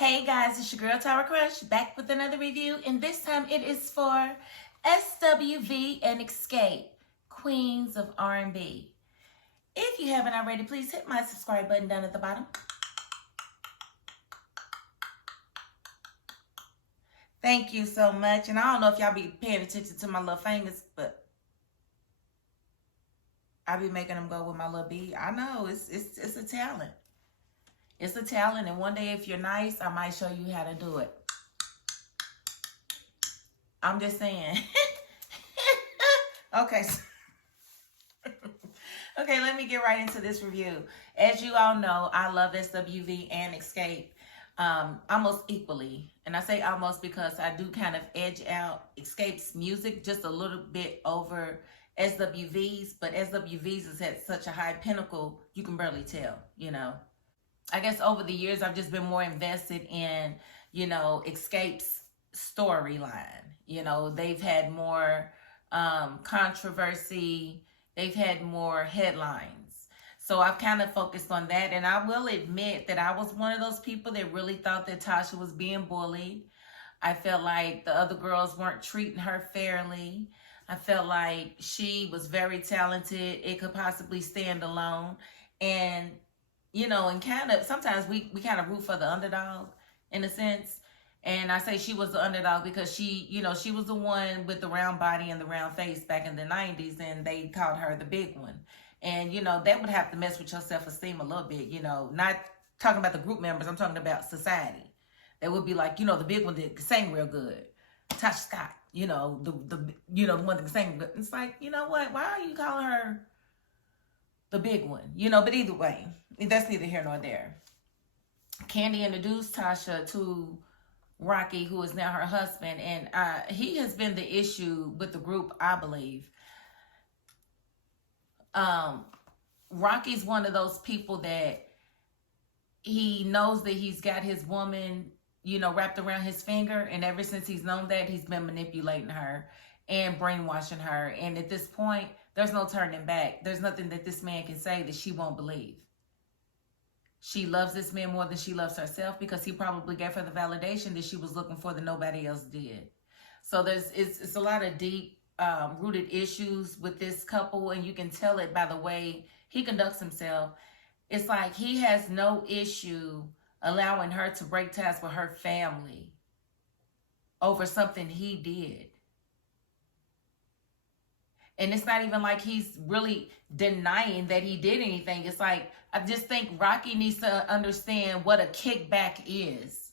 Hey guys, it's your girl Tower Crush back with another review, and this time it is for SWV and Xscape, Queens of R&B. If you haven't already, please hit my subscribe button down at the bottom. Thank you so much. And I don't know if y'all be paying attention to my little fingers, but I be making them go with my little bead. I know it's a talent. It's a talent, and one day if you're nice, I might show you how to do it. I'm just saying. Okay. Okay, let me get right into this review. As you all know, I love SWV and Xscape almost equally. And I say almost because I do kind of edge out Xscape's music just a little bit over SWV's, but SWV's is at such a high pinnacle, you can barely tell, you know. I guess over the years, I've just been more invested in, you know, Xscape's storyline. You know, they've had more controversy. They've had more headlines. So I've kind of focused on that. And I will admit that I was one of those people that really thought that Tasha was being bullied. I felt like the other girls weren't treating her fairly. I felt like she was very talented. It could possibly stand alone. And you know, and kind of, sometimes we kind of root for the underdog in a sense. And I say she was the underdog because she, you know, she was the one with the round body and the round face back in the 90s, and they called her the big one. And, you know, that would have to mess with your self-esteem a little bit, you know, not talking about the group members, I'm talking about society. They would be like, you know, the big one that sang real good. Tasha Scott, you know, the one that sang good. It's like, you know what, why are you calling her the big one? You know, but either way, that's neither here nor there. Candy introduced Tasha to Rocky, who is now her husband, and he has been the issue with the group, I believe. Rocky's one of those people that he knows that he's got his woman, you know, wrapped around his finger, and ever since he's known that, he's been manipulating her and brainwashing her. And at this point, there's no turning back. There's nothing that this man can say that she won't believe. She loves this man more than she loves herself because he probably gave her the validation that she was looking for that nobody else did. So it's a lot of deep rooted issues with this couple, and you can tell it by the way he conducts himself. It's like he has no issue allowing her to break ties with her family over something he did. And it's not even like he's really denying that he did anything. It's like, I just think Rocky needs to understand what a kickback is.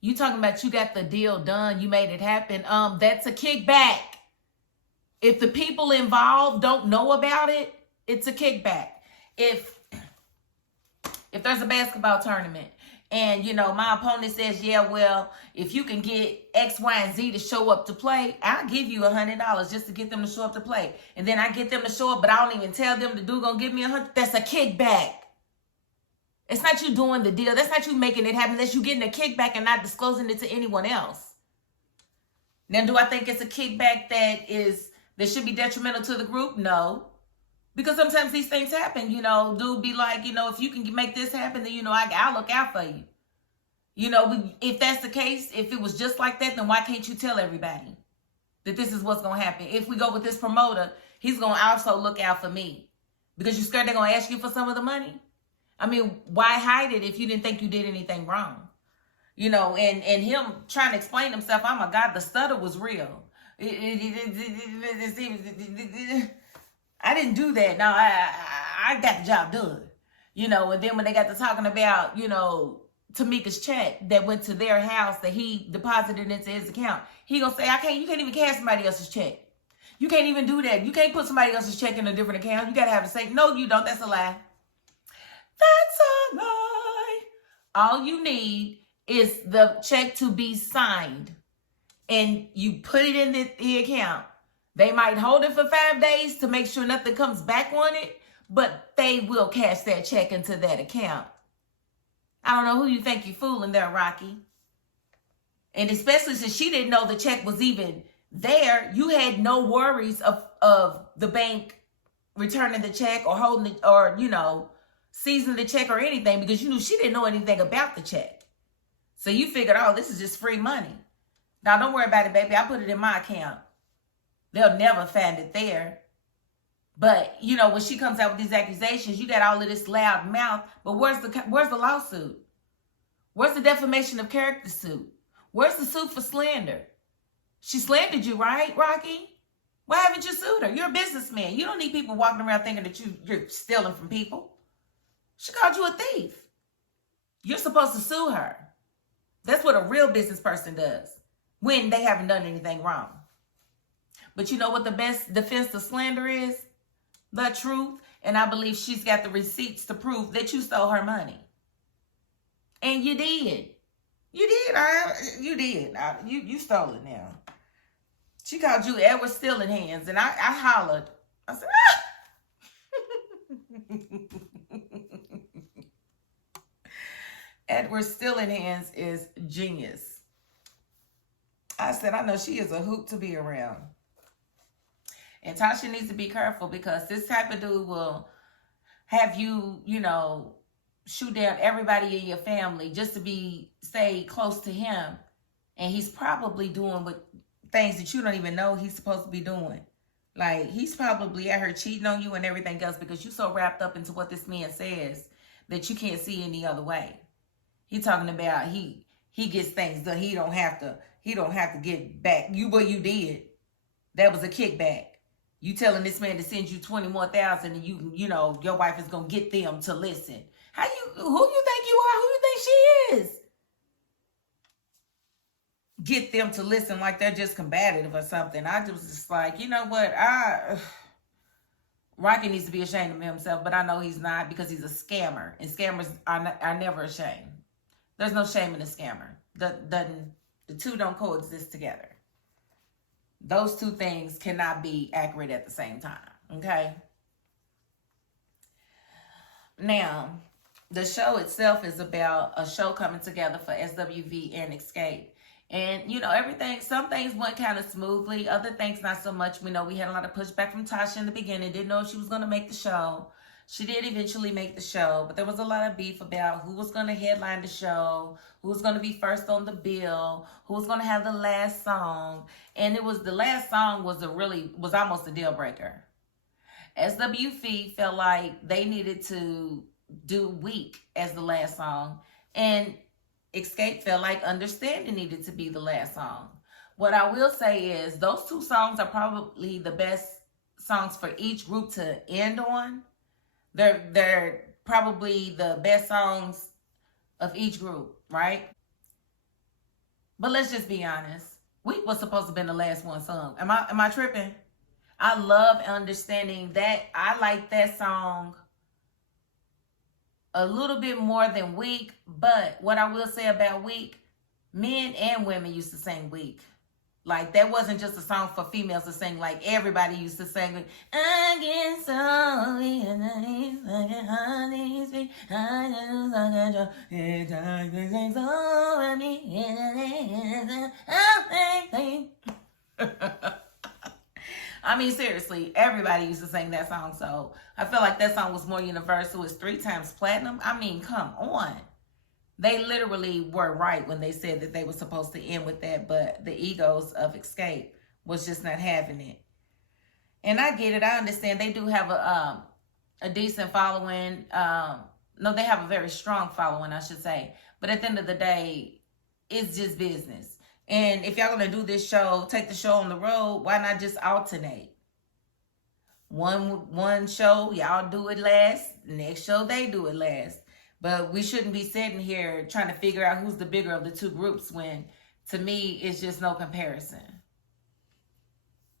You talking about you got the deal done, you made it happen. That's a kickback. If the people involved don't know about it, it's a kickback. If there's a basketball tournament and, you know, my opponent says, yeah, well, if you can get X, Y, and Z to show up to play, I'll give you $100 just to get them to show up to play. And then I get them to show up, but I don't even tell them the dude gonna give me $100. That's a kickback. It's not you doing the deal. That's not you making it happen. That's you getting a kickback and not disclosing it to anyone else. Now, do I think it's a kickback that should be detrimental to the group? No. Because sometimes these things happen, you know, dude be like, you know, if you can make this happen, then, you know, I'll look out for you. You know, if that's the case, if it was just like that, then why can't you tell everybody that this is what's going to happen? If we go with this promoter, he's going to also look out for me. Because you're scared they're going to ask you for some of the money? I mean, why hide it if you didn't think you did anything wrong? You know, and him trying to explain himself, oh my God, the stutter was real. I didn't do that. No, I got the job done. You know, and then when they got to talking about, you know, Tamika's check that went to their house that he deposited into his account, he gonna say, you can't even cash somebody else's check. You can't even do that. You can't put somebody else's check in a different account. You gotta have it safe. No, you don't. That's a lie. That's a lie. All you need is the check to be signed, and you put it in the account. They might hold it for 5 days to make sure nothing comes back on it, but they will cash that check into that account. I don't know who you think you're fooling there, Rocky. And especially since she didn't know the check was even there, you had no worries of the bank returning the check or holding it or, you know, seizing the check or anything because you knew she didn't know anything about the check. So you figured, oh, this is just free money. Now, don't worry about it, baby. I put it in my account. They'll never find it there. But, you know, when she comes out with these accusations, you got all of this loud mouth. But where's the lawsuit? Where's the defamation of character suit? Where's the suit for slander? She slandered you, right, Rocky? Why haven't you sued her? You're a businessman. You don't need people walking around thinking that you're stealing from people. She called you a thief. You're supposed to sue her. That's what a real business person does when they haven't done anything wrong. But you know what the best defense to slander is? The truth. And I believe she's got the receipts to prove that you stole her money. And you did. You did. You stole it now. She called you Edward Stealing Hands. And I hollered. I said, ah! Edward Stealing Hands is genius. I said, I know she is a hoot to be around. And Tasha needs to be careful because this type of dude will have you, you know, shoot down everybody in your family just to stay close to him. And he's probably doing things that you don't even know he's supposed to be doing. Like, he's probably out here cheating on you and everything else because you're so wrapped up into what this man says that you can't see any other way. He talking about he gets things done. He don't have to get back. What you did, that was a kickback. You telling this man to send you 20 more thousand and you know, your wife is going to get them to listen. Who you think you are? Who you think she is? Get them to listen like they're just combative or something. I was just like, you know what? Rocky needs to be ashamed of himself, but I know he's not because he's a scammer. And scammers are never ashamed. There's no shame in a scammer. The two don't coexist together. Those two things cannot be accurate at the same time, okay? Now, the show itself is about a show coming together for SWV and Xscape. And, you know, some things went kind of smoothly. Other things, not so much. We know we had a lot of pushback from Tasha in the beginning. Didn't know if she was going to make the show. She did eventually make the show, but there was a lot of beef about who was going to headline the show, who was going to be first on the bill, who was going to have the last song. And the last song was almost a deal breaker. SWV felt like they needed to do Weak as the last song. And Xscape felt like Understanding needed to be the last song. What I will say is those two songs are probably the best songs for each group to end on. They're probably the best songs of each group, right? But let's just be honest. Weak was supposed to have been the last one sung. Am I tripping? I love Understanding that. I like that song a little bit more than Weak. But what I will say about Weak, men and women used to sing Weak. Like, that wasn't just a song for females to sing. Like, everybody used to sing, I get so weak and I need fucking honey sweet. I just like a joke. It's time to sing so me. I mean, seriously, everybody used to sing that song. So I feel like that song was more universal. It's 3 times platinum. I mean, come on. They literally were right when they said that they were supposed to end with that, but the egos of Xscape was just not having it. And I get it. I understand they do have a decent following. No, they have a very strong following, I should say. But at the end of the day, it's just business. And if y'all going to do this show, take the show on the road, why not just alternate? One show, y'all do it last. Next show, they do it last. But we shouldn't be sitting here trying to figure out who's the bigger of the two groups when, to me, it's just no comparison.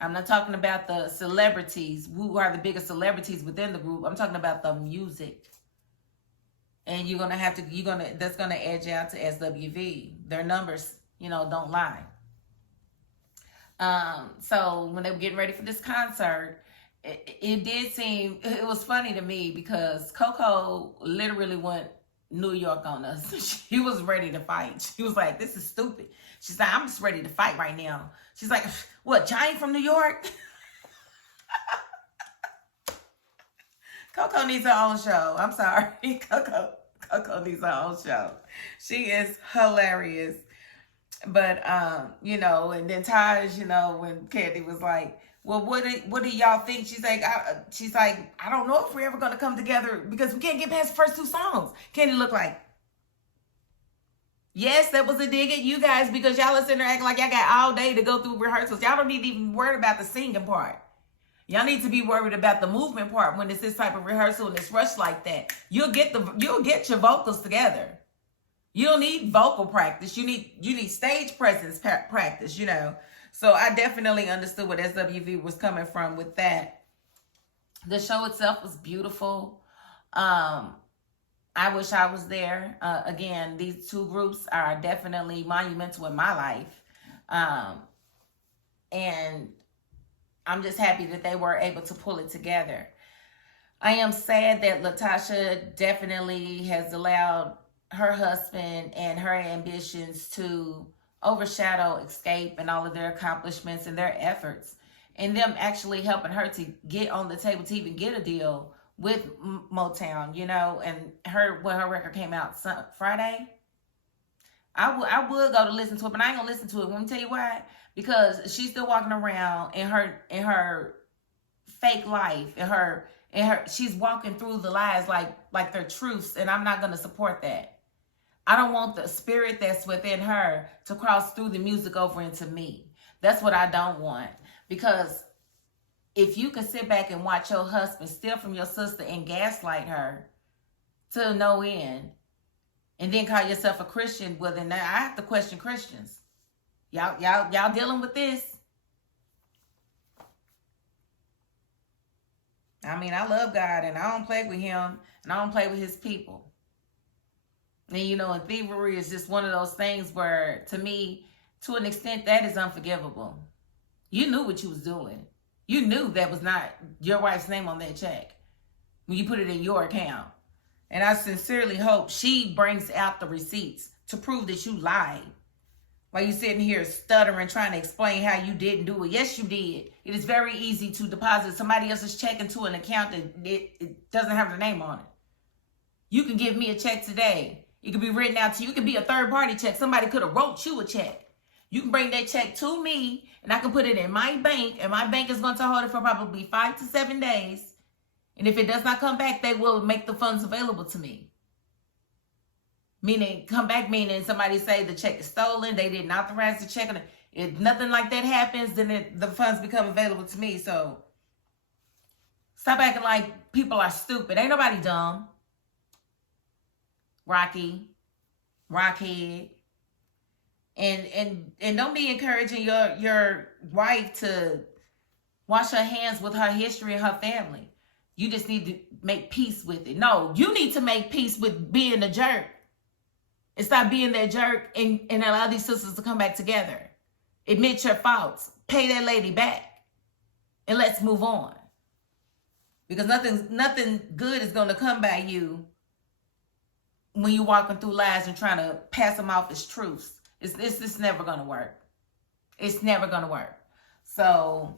I'm not talking about the celebrities, who are the biggest celebrities within the group. I'm talking about the music. And that's gonna edge out to SWV. Their numbers, don't lie. So when they were getting ready for this concert, it was funny to me because Coco literally went New York on us. She was ready to fight. She was like, this is stupid. She's like, I'm just ready to fight right now. She's like, what, Giant from New York? Coco needs her own show. I'm sorry. Coco Coco needs her own show. She is hilarious. But you know, and then Taj, you know, when Candy was like, "Well, what do y'all think?" She's like, I don't know if we're ever gonna come together because we can't get past the first two songs. Candy looked like, yes, that was a dig at you guys because y'all are sitting there acting like y'all got all day to go through rehearsals. Y'all don't need to even worry about the singing part. Y'all need to be worried about the movement part when it's this type of rehearsal and it's rushed like that. You'll get your vocals together. You don't need vocal practice. You need stage presence practice, you know. So I definitely understood what SWV was coming from with that. The show itself was beautiful. I wish I was there. Again, these two groups are definitely monumental in my life. And I'm just happy that they were able to pull it together. I am sad that Latasha definitely has allowed her husband and her ambitions to overshadow Xscape and all of their accomplishments and their efforts, and them actually helping her to get on the table to even get a deal with Motown, you know. And her record came out Friday. I would go to listen to it, but I ain't gonna listen to it. Let me tell you why. Because she's still walking around in her fake life, she's walking through the lies like they're truths, and I'm not gonna support that. I don't want the spirit that's within her to cross through the music over into me. That's what I don't want. Because if you can sit back and watch your husband steal from your sister and gaslight her to no end, and then call yourself a Christian, well then I have to question Christians. Y'all dealing with this? I mean, I love God and I don't play with him and I don't play with his people. And you know, and thievery is just one of those things where, to me, to an extent, that is unforgivable. You knew what you was doing. You knew that was not your wife's name on that check when you put it in your account. And I sincerely hope she brings out the receipts to prove that you lied. While you sitting here stuttering, trying to explain how you didn't do it. Yes, you did. It is very easy to deposit somebody else's check into an account that it doesn't have their name on it. You can give me a check today. It could be written out to you. It could be a third-party check. Somebody could have wrote you a check. You can bring that check to me, and I can put it in my bank, and my bank is going to hold it for probably 5 to 7 days. And if it does not come back, they will make the funds available to me. Meaning, come back, meaning somebody say the check is stolen, they didn't authorize the check. If nothing like that happens, then the funds become available to me. So, stop acting like people are stupid. Ain't nobody dumb. Rocky, Rockhead. And don't be encouraging your wife to wash her hands with her history and her family. You just need to make peace with it. No, you need to make peace with being a jerk. And stop being that jerk and allow these sisters to come back together. Admit your faults. Pay that lady back. And let's move on. Because nothing good is going to come by you when you're walking through lies and trying to pass them off as truths. It's never going to work. It's never going to work. So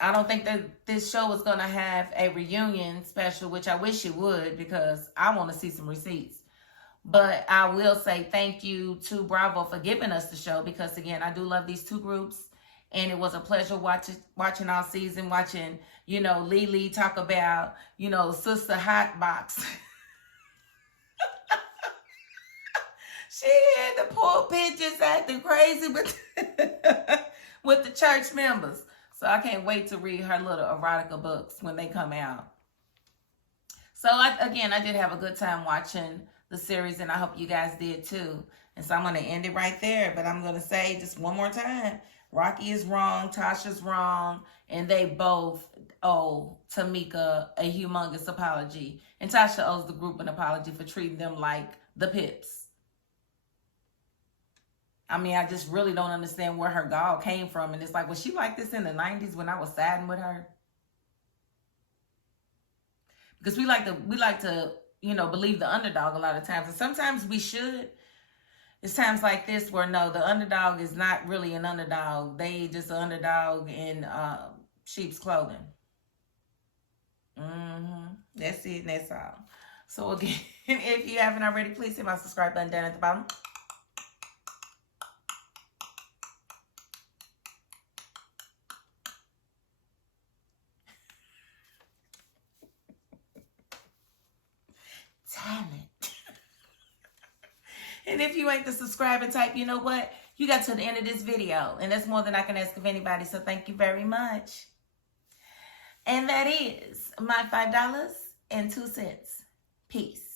I don't think that this show is going to have a reunion special, which I wish it would, because I want to see some receipts. But I will say thank you to Bravo for giving us the show, because again, I do love these two groups, and it was a pleasure watching all season, watching, you know, Lily talk about, you know, Sister Hotbox. She had to pull pictures acting crazy with the church members. So I can't wait to read her little erotica books when they come out. So I did have a good time watching the series, and I hope you guys did too. And so I'm going to end it right there, but I'm going to say just one more time, Rocky is wrong, Tasha's wrong, and they both owe Tamika a humongous apology. And Tasha owes the group an apology for treating them like the Pips. I mean, I just really don't understand where her gall came from. And it's like, was she like this in the 90s when I was siding with her? Because we like to, you know, believe the underdog a lot of times. And sometimes we should. It's times like this where, no, the underdog is not really an underdog. They just an underdog in sheep's clothing. That's it, and that's all. So again, if you haven't already, please hit my subscribe button down at the bottom. Talent. And if you ain't the subscribe and type, you know what? You got to the end of this video. And that's more than I can ask of anybody. So thank you very much. And that is my $5.02. Peace.